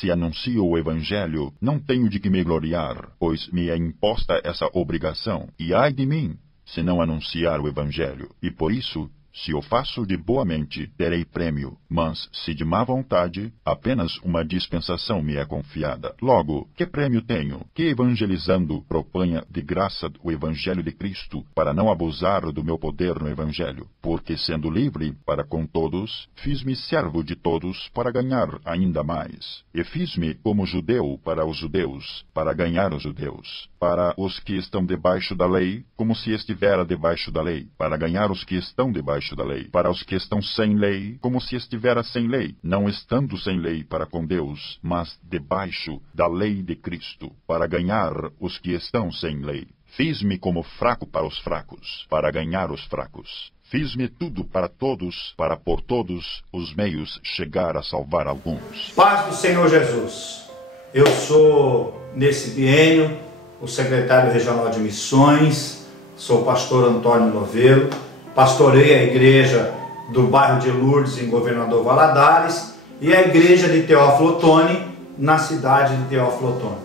se anuncio o Evangelho, não tenho de que me gloriar, pois me é imposta essa obrigação. E ai de mim, se não anunciar o Evangelho. E por isso, se o faço de boa mente, terei prêmio, mas se de má vontade, apenas uma dispensação me é confiada. Logo, que prêmio tenho? Que evangelizando proponha de graça o Evangelho de Cristo, para não abusar do meu poder no Evangelho. Porque sendo livre para com todos, fiz-me servo de todos para ganhar ainda mais. E fiz-me como judeu para os judeus, para ganhar os judeus. Para os que estão debaixo da lei, como se estivera debaixo da lei, para ganhar os que estão debaixo da lei. Para os que estão sem lei, como se estivera sem lei, não estando sem lei para com Deus, mas debaixo da lei de Cristo, para ganhar os que estão sem lei. Fiz-me como fraco para os fracos, para ganhar os fracos. Fiz-me tudo para todos, para por todos os meios chegar a salvar alguns. Paz do Senhor Jesus. Eu sou, nesse biênio, o secretário regional de missões, sou o pastor Antônio Novelo, pastorei a igreja do bairro de Lourdes, em Governador Valadares, e a igreja de Teófilo Otoni, na cidade de Teófilo Otoni.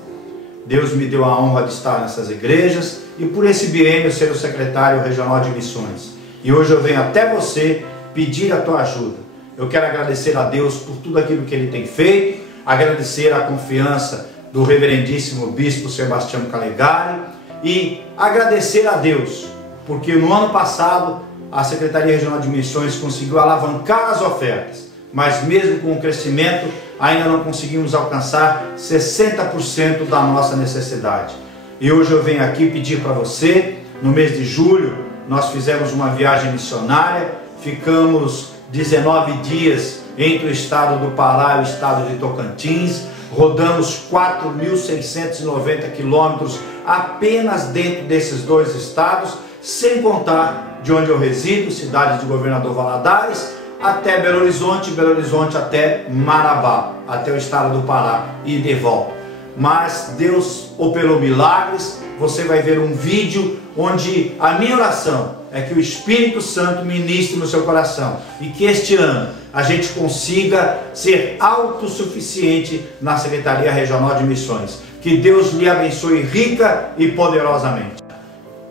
Deus me deu a honra de estar nessas igrejas e por esse biênio ser o secretário regional de missões. E hoje eu venho até você pedir a tua ajuda. Eu quero agradecer a Deus por tudo aquilo que Ele tem feito, agradecer a confiança do reverendíssimo bispo Sebastião Calegari e agradecer a Deus, porque no ano passado a Secretaria Regional de Missões conseguiu alavancar as ofertas, mas mesmo com o crescimento ainda não conseguimos alcançar 60% da nossa necessidade. E hoje eu venho aqui pedir para você, no mês de julho, nós fizemos uma viagem missionária, ficamos 19 dias entre o estado do Pará e o estado de Tocantins, rodamos 4.690 quilômetros apenas dentro desses dois estados, sem contar de onde eu resido, cidade de Governador Valadares, até Belo Horizonte até Marabá, até o estado do Pará e de volta. Mas Deus operou milagres. Você vai ver um vídeo onde a minha oração é que o Espírito Santo ministre no seu coração e que este ano a gente consiga ser autossuficiente na Secretaria Regional de Missões. Que Deus lhe abençoe rica e poderosamente.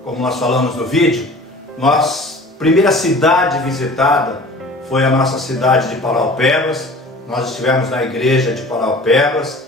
Como nós falamos no vídeo, primeira cidade visitada foi a nossa cidade de Paraupebas. Nós estivemos na igreja de Paraupebas,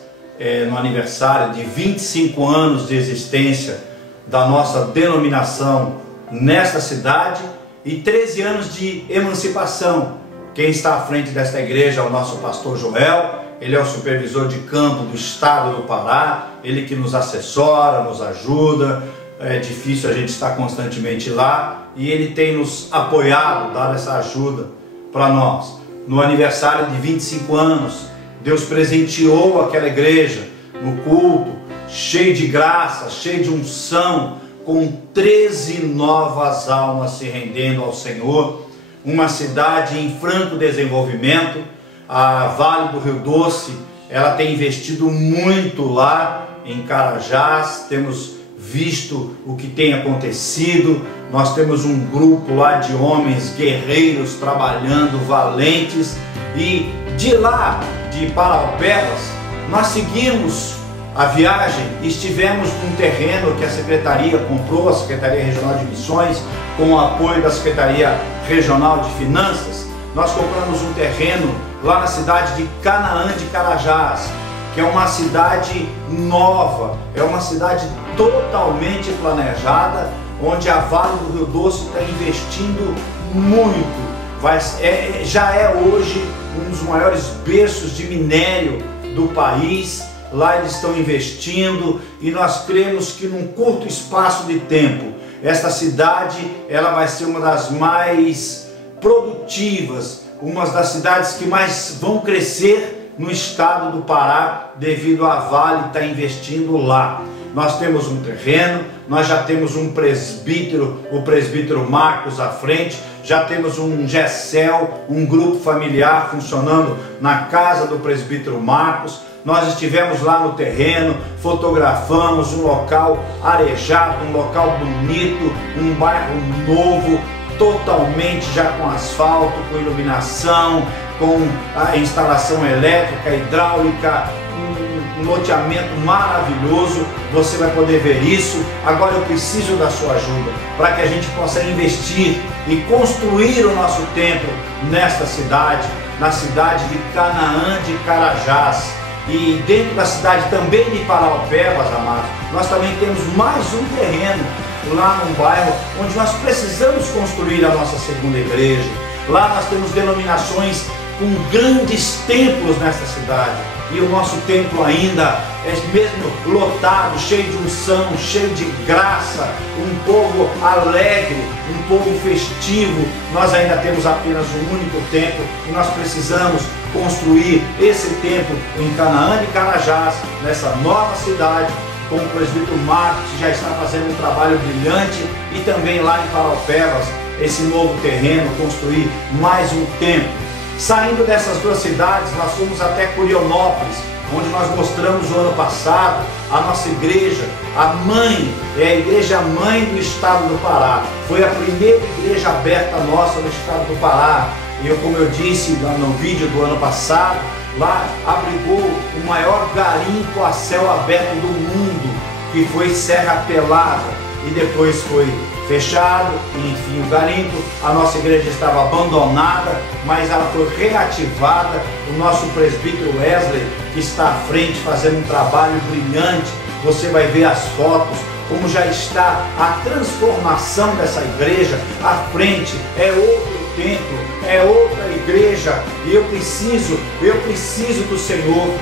no aniversário de 25 anos de existência da nossa denominação nesta cidade e 13 anos de emancipação. Quem está à frente desta igreja é o nosso pastor Joel, ele é o supervisor de campo do estado do Pará, ele que nos assessora, nos ajuda. É difícil a gente estar constantemente lá e ele tem nos apoiado, dado essa ajuda para nós. No aniversário de 25 anos, Deus presenteou aquela igreja no culto, cheio de graça, cheio de unção, com 13 novas almas se rendendo ao Senhor. Uma cidade em franco desenvolvimento. A Vale do Rio Doce, ela tem investido muito lá em Carajás. Temos visto o que tem acontecido. Nós temos um grupo lá de homens guerreiros trabalhando, valentes, e de lá, de Paraupebas, nós seguimos a viagem e estivemos num terreno que a Secretaria comprou, a Secretaria Regional de Missões, com o apoio da Secretaria Regional de Finanças. Nós compramos um terreno lá na cidade de Canaã de Carajás, que é uma cidade nova, é uma cidade totalmente planejada, onde a Vale do Rio Doce está investindo muito. Já é hoje um dos maiores berços de minério do país. Lá eles estão investindo e nós cremos que num curto espaço de tempo, esta cidade ela vai ser uma das mais produtivas, uma das cidades que mais vão crescer no estado do Pará, devido à Vale estar investindo lá. Nós temos um terreno, nós já temos um presbítero, o presbítero Marcos à frente, já temos um GECEL, um grupo familiar funcionando na casa do presbítero Marcos. Nós estivemos lá no terreno, fotografamos um local arejado, um local bonito, um bairro novo, totalmente já com asfalto, com iluminação, com a instalação elétrica, hidráulica, um loteamento maravilhoso, você vai poder ver isso. Agora eu preciso da sua ajuda para que a gente possa investir e construir o nosso templo nesta cidade, na cidade de Canaã de Carajás. E dentro da cidade também de Paraupebas, amados, nós também temos mais um terreno lá num bairro onde nós precisamos construir a nossa segunda igreja. Lá nós temos denominações com grandes templos nesta cidade, e o nosso templo ainda é mesmo lotado, cheio de unção, cheio de graça, um povo alegre, um povo festivo. Nós ainda temos apenas um único templo e nós precisamos construir esse templo em Canaã de Carajás, nessa nova cidade, com o presbítero Marcos, que já está fazendo um trabalho brilhante, e também lá em Paraupebas, esse novo terreno, construir mais um templo. Saindo dessas duas cidades, nós fomos até Curionópolis, onde nós mostramos o ano passado a nossa igreja, a igreja mãe do estado do Pará. Foi a primeira igreja aberta nossa no estado do Pará. E como eu disse no vídeo do ano passado, lá abrigou o maior garimpo a céu aberto do mundo, que foi Serra Pelada, e depois foi fechado, e enfim, o garimpo. A nossa igreja estava abandonada, mas ela foi reativada. O nosso presbítero Wesley, que está à frente fazendo um trabalho brilhante, você vai ver as fotos, como já está a transformação dessa igreja. À frente é outro templo, é outra igreja, e eu preciso do Senhor.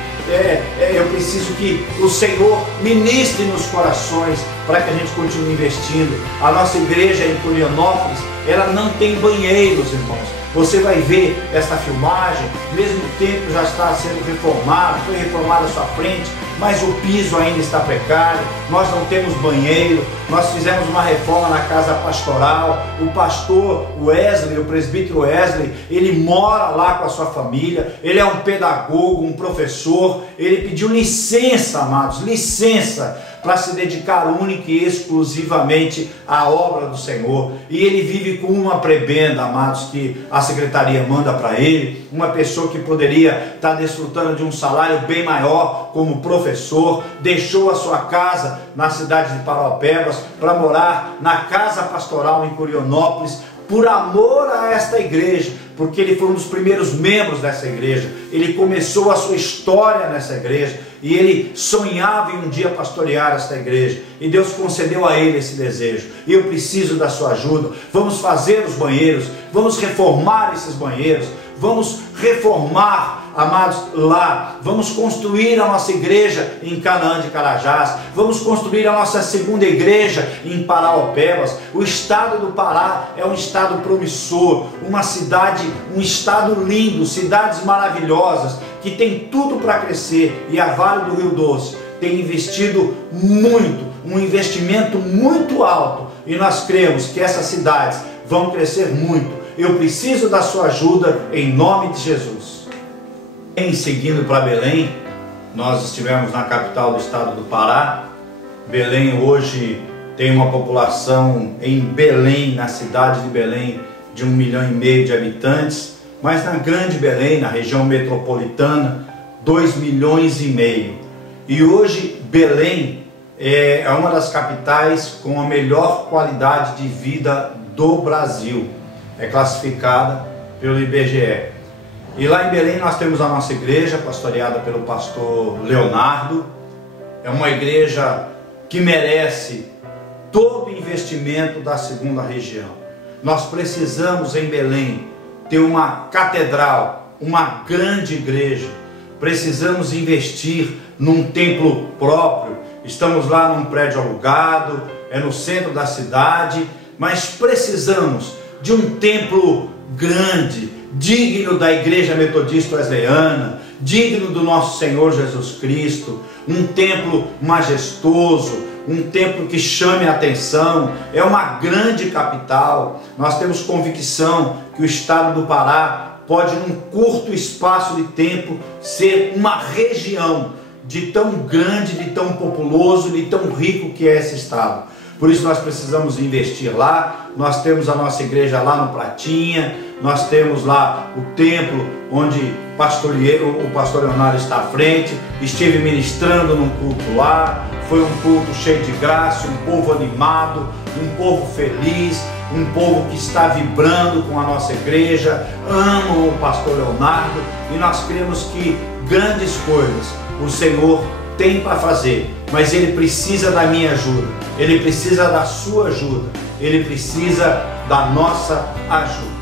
Eu preciso que o Senhor ministre nos corações para que a gente continue investindo. A nossa igreja em Curionópolis, ela não tem banheiros, irmãos. Você vai ver esta filmagem, mesmo o templo já está sendo reformado, foi reformado à sua frente, mas o piso ainda está precário, nós não temos banheiro. Nós fizemos uma reforma na casa pastoral. O pastor Wesley, o presbítero Wesley, ele mora lá com a sua família, ele é um pedagogo, um professor. Ele pediu licença, amados, licença, para se dedicar única e exclusivamente à obra do Senhor. E ele vive com uma prebenda, amados, que a secretaria manda para ele, uma pessoa que poderia estar desfrutando de um salário bem maior como professor. Deixou a sua casa na cidade de Paraupebas para morar na casa pastoral em Curionópolis, por amor a esta igreja, porque ele foi um dos primeiros membros dessa igreja. Ele começou a sua história nessa igreja e ele sonhava em um dia pastorear esta igreja, e Deus concedeu a ele esse desejo. E eu preciso da sua ajuda. Vamos fazer os banheiros, vamos reformar esses banheiros, vamos reformar, amados, lá. Vamos construir a nossa igreja em Canaã de Carajás. Vamos construir a nossa segunda igreja em Paraupebas. O estado do Pará é um estado promissor, uma cidade, um estado lindo, cidades maravilhosas, que tem tudo para crescer. E a Vale do Rio Doce tem investido muito, um investimento muito alto, e nós cremos que essas cidades vão crescer muito. Eu preciso da sua ajuda em nome de Jesus. Seguindo para Belém, nós estivemos na capital do estado do Pará. Belém hoje tem uma população, em Belém, na cidade de Belém, de 1,5 milhão de habitantes, mas na grande Belém, na região metropolitana, 2,5 milhões. E hoje Belém é uma das capitais com a melhor qualidade de vida do Brasil. É classificada pelo IBGE. E lá em Belém nós temos a nossa igreja, pastoreada pelo pastor Leonardo. É uma igreja que merece todo o investimento da segunda região. Nós precisamos em Belém ter uma catedral, uma grande igreja. Precisamos investir num templo próprio. Estamos lá num prédio alugado, é no centro da cidade, mas precisamos de um templo grande, digno da Igreja Metodista Wesleyana, digno do nosso Senhor Jesus Cristo, um templo majestoso, um templo que chame a atenção. É uma grande capital. Nós temos convicção que o estado do Pará pode, num curto espaço de tempo, ser uma região de tão grande, de tão populoso, de tão rico que é esse estado. Por isso nós precisamos investir lá. Nós temos a nossa igreja lá no Pratinha, nós temos lá o templo onde o pastor Leonardo está à frente. Estive ministrando num culto lá, foi um culto cheio de graça, um povo animado, um povo feliz, um povo que está vibrando com a nossa igreja, amam o pastor Leonardo, e nós cremos que grandes coisas o Senhor tem para fazer, mas Ele precisa da minha ajuda, Ele precisa da sua ajuda, Ele precisa da nossa ajuda.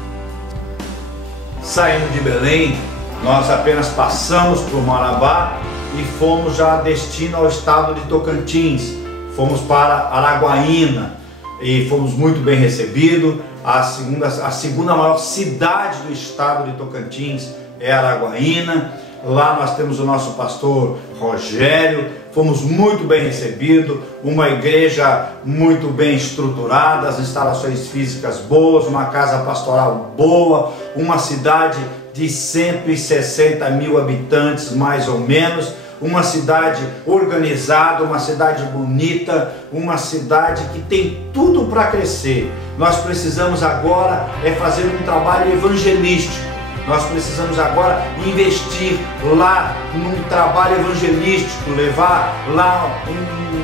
Saindo de Belém, nós apenas passamos por Marabá e fomos já destino ao estado de Tocantins. Fomos para Araguaína e fomos muito bem recebidos. A segunda maior cidade do estado de Tocantins é Araguaína. Lá nós temos o nosso pastor Rogério, fomos muito bem recebidos, uma igreja muito bem estruturada, as instalações físicas boas, uma casa pastoral boa, uma cidade de 160 mil habitantes mais ou menos, uma cidade organizada, uma cidade bonita, uma cidade que tem tudo para crescer. Nós precisamos agora fazer um trabalho evangelístico. Nós precisamos agora investir lá num trabalho evangelístico, levar lá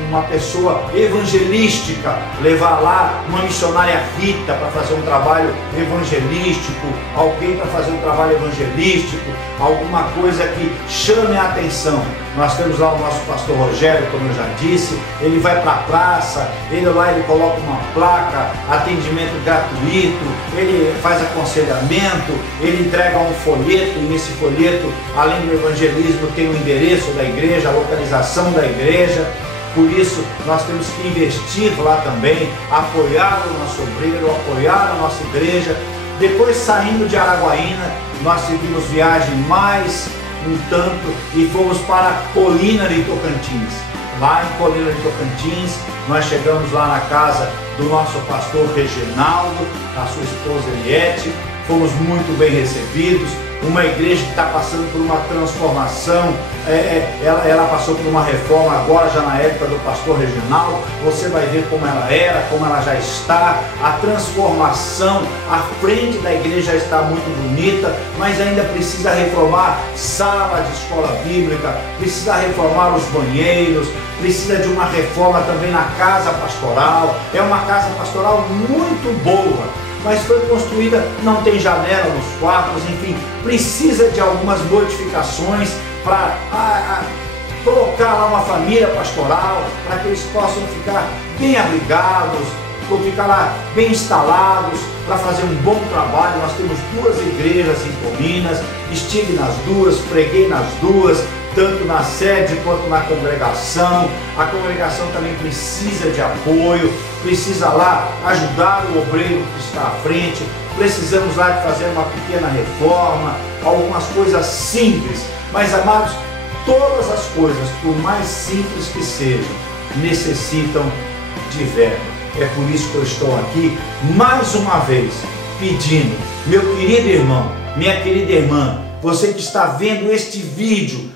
uma pessoa evangelística, levar lá uma missionária Rita para fazer um trabalho evangelístico, alguém para fazer um trabalho evangelístico, alguma coisa que chame a atenção. Nós temos lá o nosso pastor Rogério, como eu já disse, ele vai para a praça, ele coloca uma placa, atendimento gratuito, ele faz aconselhamento, ele entrega um folheto, e nesse folheto, além do evangelismo, tem o endereço da igreja, a localização da igreja. Por isso, nós temos que investir lá também, apoiar o nosso obreiro, apoiar a nossa igreja. Depois, saindo de Araguaína, nós seguimos viagem mais um tanto e fomos para a Colina de Tocantins. Lá em Colina de Tocantins, nós chegamos lá na casa do nosso pastor Reginaldo, a sua esposa Eliette. Fomos muito bem recebidos, uma igreja que está passando por uma transformação, ela passou por uma reforma agora, já na época do pastor Reginaldo. Você vai ver como ela era, como ela já está, a transformação, a frente da igreja já está muito bonita, mas ainda precisa reformar sala de escola bíblica, precisa reformar os banheiros, precisa de uma reforma também na casa pastoral. É uma casa pastoral muito boa, mas foi construída, não tem janela nos quartos, enfim, precisa de algumas modificações para colocar lá uma família pastoral, para que eles possam ficar bem abrigados, ou ficar lá bem instalados, para fazer um bom trabalho. Nós temos duas igrejas em Colinas, estive nas duas, preguei nas duas, tanto na sede quanto na congregação. A congregação também precisa de apoio, precisa lá ajudar o obreiro que está à frente. Precisamos lá de fazer uma pequena reforma, algumas coisas simples, mas amados, todas as coisas, por mais simples que sejam, necessitam de verba. É por isso que eu estou aqui mais uma vez pedindo, meu querido irmão, minha querida irmã, você que está vendo este vídeo,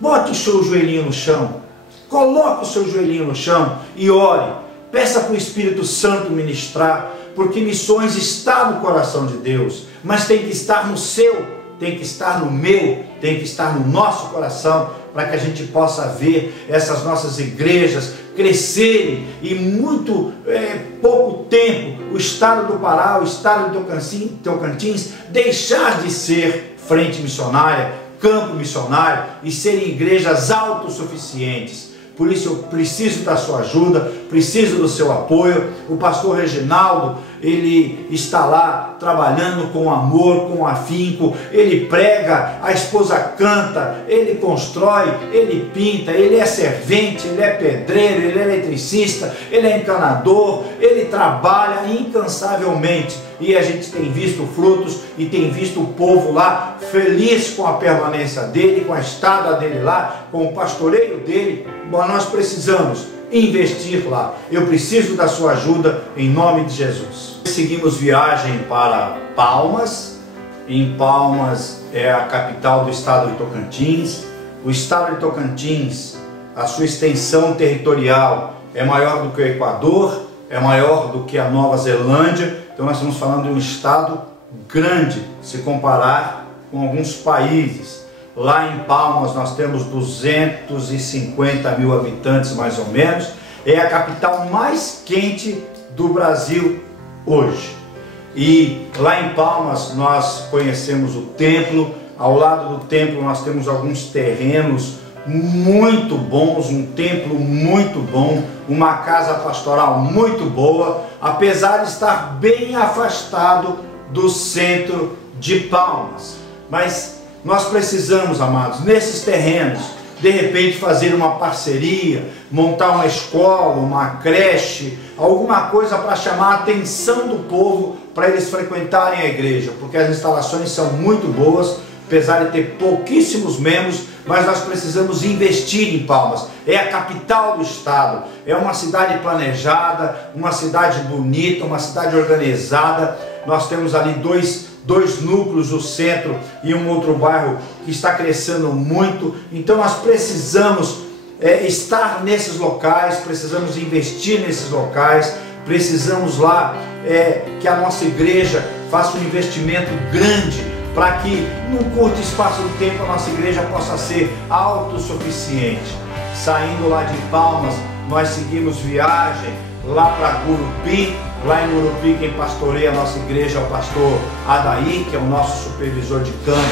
bote o seu joelhinho no chão, coloque o seu joelhinho no chão e ore, peça para o Espírito Santo ministrar, porque missões está no coração de Deus, mas tem que estar no seu, tem que estar no meu, tem que estar no nosso coração, para que a gente possa ver essas nossas igrejas crescerem e muito pouco tempo o estado do Pará, o estado de Tocantins deixar de ser frente missionária, campo missionário e serem igrejas autossuficientes. Por isso eu preciso da sua ajuda, preciso do seu apoio. O pastor Reginaldo, ele está lá trabalhando com amor, com afinco, ele prega, a esposa canta, ele constrói, ele pinta, ele é servente, ele é pedreiro, ele é eletricista, ele é encanador, ele trabalha incansavelmente. E a gente tem visto frutos e tem visto o povo lá feliz com a permanência dele, com a estada dele lá, com o pastoreio dele. Bom, nós precisamos investir lá. Eu preciso da sua ajuda em nome de Jesus. Seguimos viagem para Palmas. Em Palmas é a capital do estado de Tocantins. O estado de Tocantins, a sua extensão territorial é maior do que o Equador, é maior do que a Nova Zelândia, então nós estamos falando de um estado grande, se comparar com alguns países. Lá em Palmas nós temos 250 mil habitantes mais ou menos, é a capital mais quente do Brasil hoje. E lá em Palmas nós conhecemos o templo, ao lado do templo nós temos alguns terrenos muito bons, um templo muito bom, uma casa pastoral muito boa, apesar de estar bem afastado do centro de Palmas. Mas nós precisamos, amados, nesses terrenos, de repente fazer uma parceria, montar uma escola, uma creche, alguma coisa para chamar a atenção do povo, para eles frequentarem a igreja, porque as instalações são muito boas, apesar de ter pouquíssimos membros, mas nós precisamos investir em Palmas. É a capital do estado, é uma cidade planejada, uma cidade bonita, uma cidade organizada. Nós temos ali dois núcleos, o centro e um outro bairro que está crescendo muito. Então nós precisamos estar nesses locais, precisamos investir nesses locais, precisamos lá que a nossa igreja faça um investimento grande para que num curto espaço de tempo a nossa igreja possa ser autossuficiente. Saindo lá de Palmas, nós seguimos viagem lá para Gurupi. Lá em Gurupi quem pastoreia a nossa igreja é o pastor Adair, que é o nosso supervisor de campo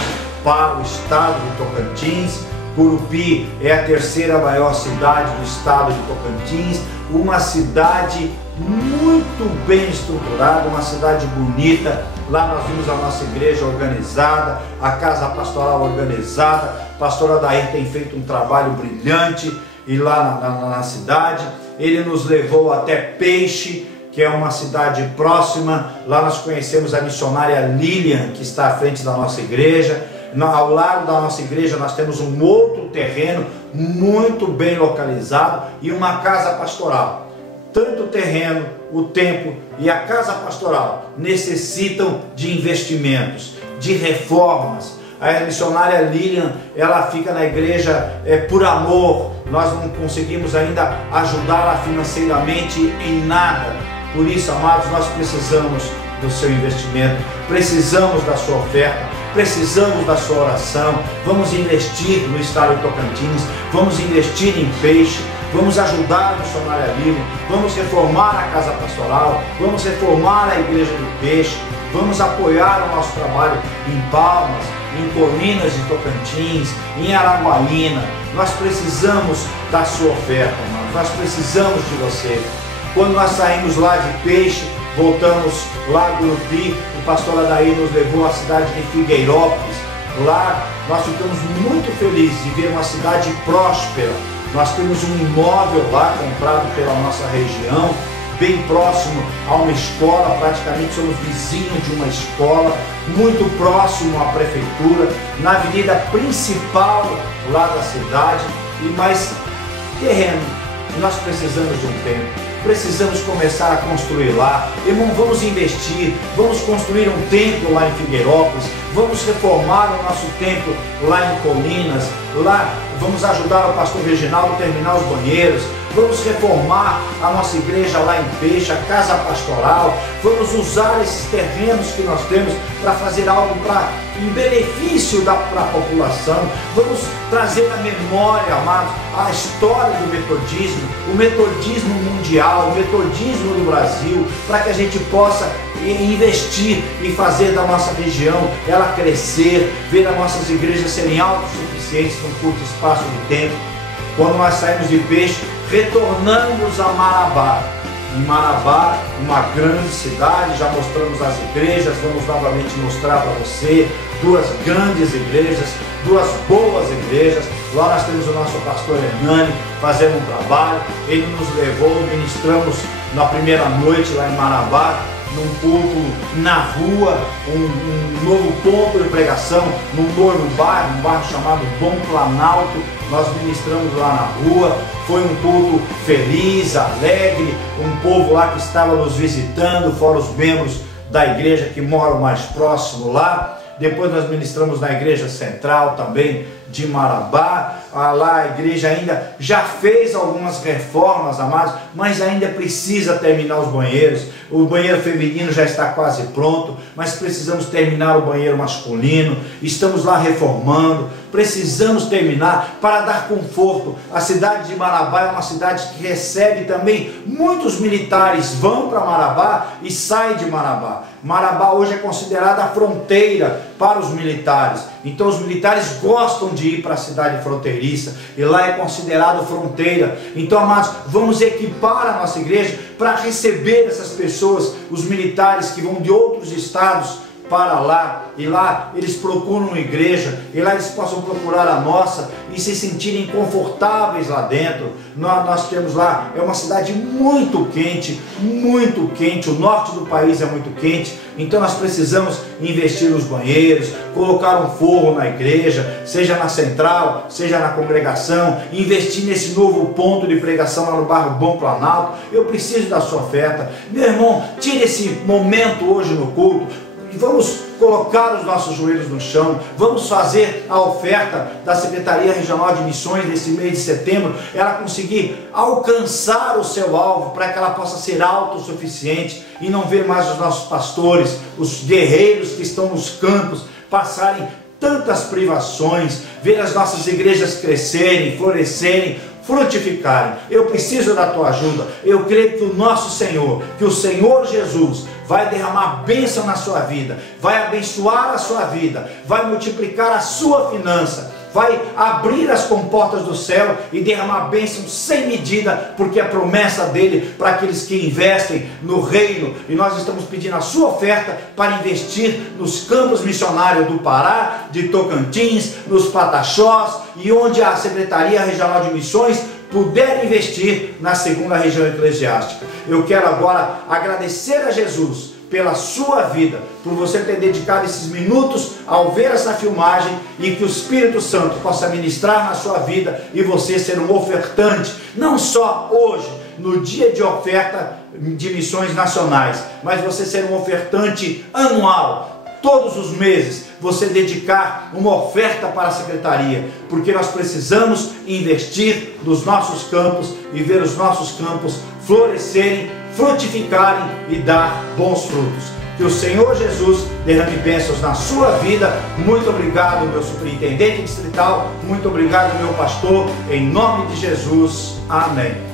para o estado de Tocantins. Gurupi é a terceira maior cidade do estado de Tocantins, uma cidade muito bem estruturada, uma cidade bonita. Lá nós vimos a nossa igreja organizada, a casa pastoral organizada. O pastor Adair tem feito um trabalho brilhante e lá na cidade. Ele nos levou até Peixe, que é uma cidade próxima. Lá nós conhecemos a missionária Lilian, que está à frente da nossa igreja. Ao lado da nossa igreja nós temos um outro terreno muito bem localizado e uma casa pastoral. Tanto o terreno, o templo e a casa pastoral necessitam de investimentos, de reformas. A missionária Lilian, ela fica na igreja por amor. Nós não conseguimos ainda ajudá-la financeiramente em nada. Por isso, amados, nós precisamos do seu investimento, precisamos da sua oferta, precisamos da sua oração. Vamos investir no estado de Tocantins, vamos investir em Peixe, vamos ajudar a missionária Lilian, vamos reformar a casa pastoral, vamos reformar a igreja do Peixe, vamos apoiar o nosso trabalho em Palmas, em Colinas de Tocantins, em Araguaína. Nós precisamos da sua oferta, irmãos. Nós precisamos de você. Quando nós saímos lá de Peixe, voltamos lá do Gurupi, o pastor Adair nos levou à cidade de Figueirópolis. Lá nós ficamos muito felizes de ver uma cidade próspera. Nós temos um imóvel lá comprado pela nossa região, bem próximo a uma escola, praticamente somos vizinhos de uma escola, muito próximo à prefeitura, na avenida principal lá da cidade. E mais terreno, nós precisamos de um tempo. Precisamos começar a construir lá. Irmão, vamos investir, vamos construir um templo lá em Figueirópolis, vamos reformar o nosso templo lá em Colinas, lá vamos ajudar o pastor Reginaldo a terminar os banheiros, vamos reformar a nossa igreja lá em Peixe, a casa pastoral, vamos usar esses terrenos que nós temos para fazer algo em benefício para a população. Vamos trazer à memória, amados, a história do metodismo, o metodismo mundial, o metodismo do Brasil, para que a gente possa investir e fazer da nossa região ela crescer, ver as nossas igrejas serem autossuficientes num curto espaço de tempo. Quando nós saímos de Peixe, retornamos a Marabá. Em Marabá, uma grande cidade, já mostramos as igrejas, vamos novamente mostrar para você duas grandes igrejas, duas boas igrejas. Lá nós temos o nosso pastor Hernani fazendo um trabalho. Ele nos levou, ministramos na primeira noite lá em Marabá, num culto na rua, um novo ponto de pregação, num novo bairro, um bairro chamado Bom Planalto. Nós ministramos lá na rua, foi um culto feliz, alegre, um povo lá que estava nos visitando, fora os membros da igreja que moram mais próximo lá. Depois nós ministramos na igreja central também de Marabá. Lá a igreja ainda já fez algumas reformas, amados, mas ainda precisa terminar os banheiros. O banheiro feminino já está quase pronto, mas precisamos terminar o banheiro masculino. Estamos lá reformando, precisamos terminar para dar conforto. A cidade de Marabá é uma cidade que recebe também muitos militares, vão para Marabá e saem de Marabá. Marabá hoje é considerada a fronteira para os militares, então os militares gostam de ir para a cidade fronteiriça, e lá é considerado fronteira. Então, amados, vamos equipar a nossa igreja para receber essas pessoas, os militares que vão de outros estados para lá, e lá eles procuram uma igreja, e lá eles possam procurar a nossa e se sentirem confortáveis lá dentro. Nós temos lá, é uma cidade muito quente, o norte do país é muito quente, então nós precisamos investir nos banheiros, colocar um forro na igreja, seja na central, seja na congregação, investir nesse novo ponto de pregação lá no bairro Bom Planalto. Eu preciso da sua oferta. Meu irmão, tire esse momento hoje no culto, e vamos colocar os nossos joelhos no chão, vamos fazer a oferta da Secretaria Regional de Missões nesse mês de setembro, ela conseguir alcançar o seu alvo, para que ela possa ser autossuficiente e não ver mais os nossos pastores, os guerreiros que estão nos campos, passarem tantas privações, ver as nossas igrejas crescerem, florescerem, frutificarem. Eu preciso da tua ajuda. Eu creio que o nosso Senhor, que o Senhor Jesus vai derramar bênção na sua vida, vai abençoar a sua vida, vai multiplicar a sua finança, vai abrir as comportas do céu e derramar bênção sem medida, porque é promessa dele para aqueles que investem no reino. E nós estamos pedindo a sua oferta para investir nos campos missionários do Pará, de Tocantins, nos Pataxós, e onde a Secretaria Regional de Missões puder investir na segunda região eclesiástica. Eu quero agora agradecer a Jesus pela sua vida, por você ter dedicado esses minutos ao ver essa filmagem, e que o Espírito Santo possa ministrar na sua vida e você ser um ofertante, não só hoje, no dia de oferta de missões nacionais, mas você ser um ofertante anual. Todos os meses você dedicar uma oferta para a secretaria, porque nós precisamos investir nos nossos campos e ver os nossos campos florescerem, frutificarem e dar bons frutos. Que o Senhor Jesus derrame bênçãos na sua vida. Muito obrigado, meu superintendente distrital, muito obrigado, meu pastor, em nome de Jesus, amém.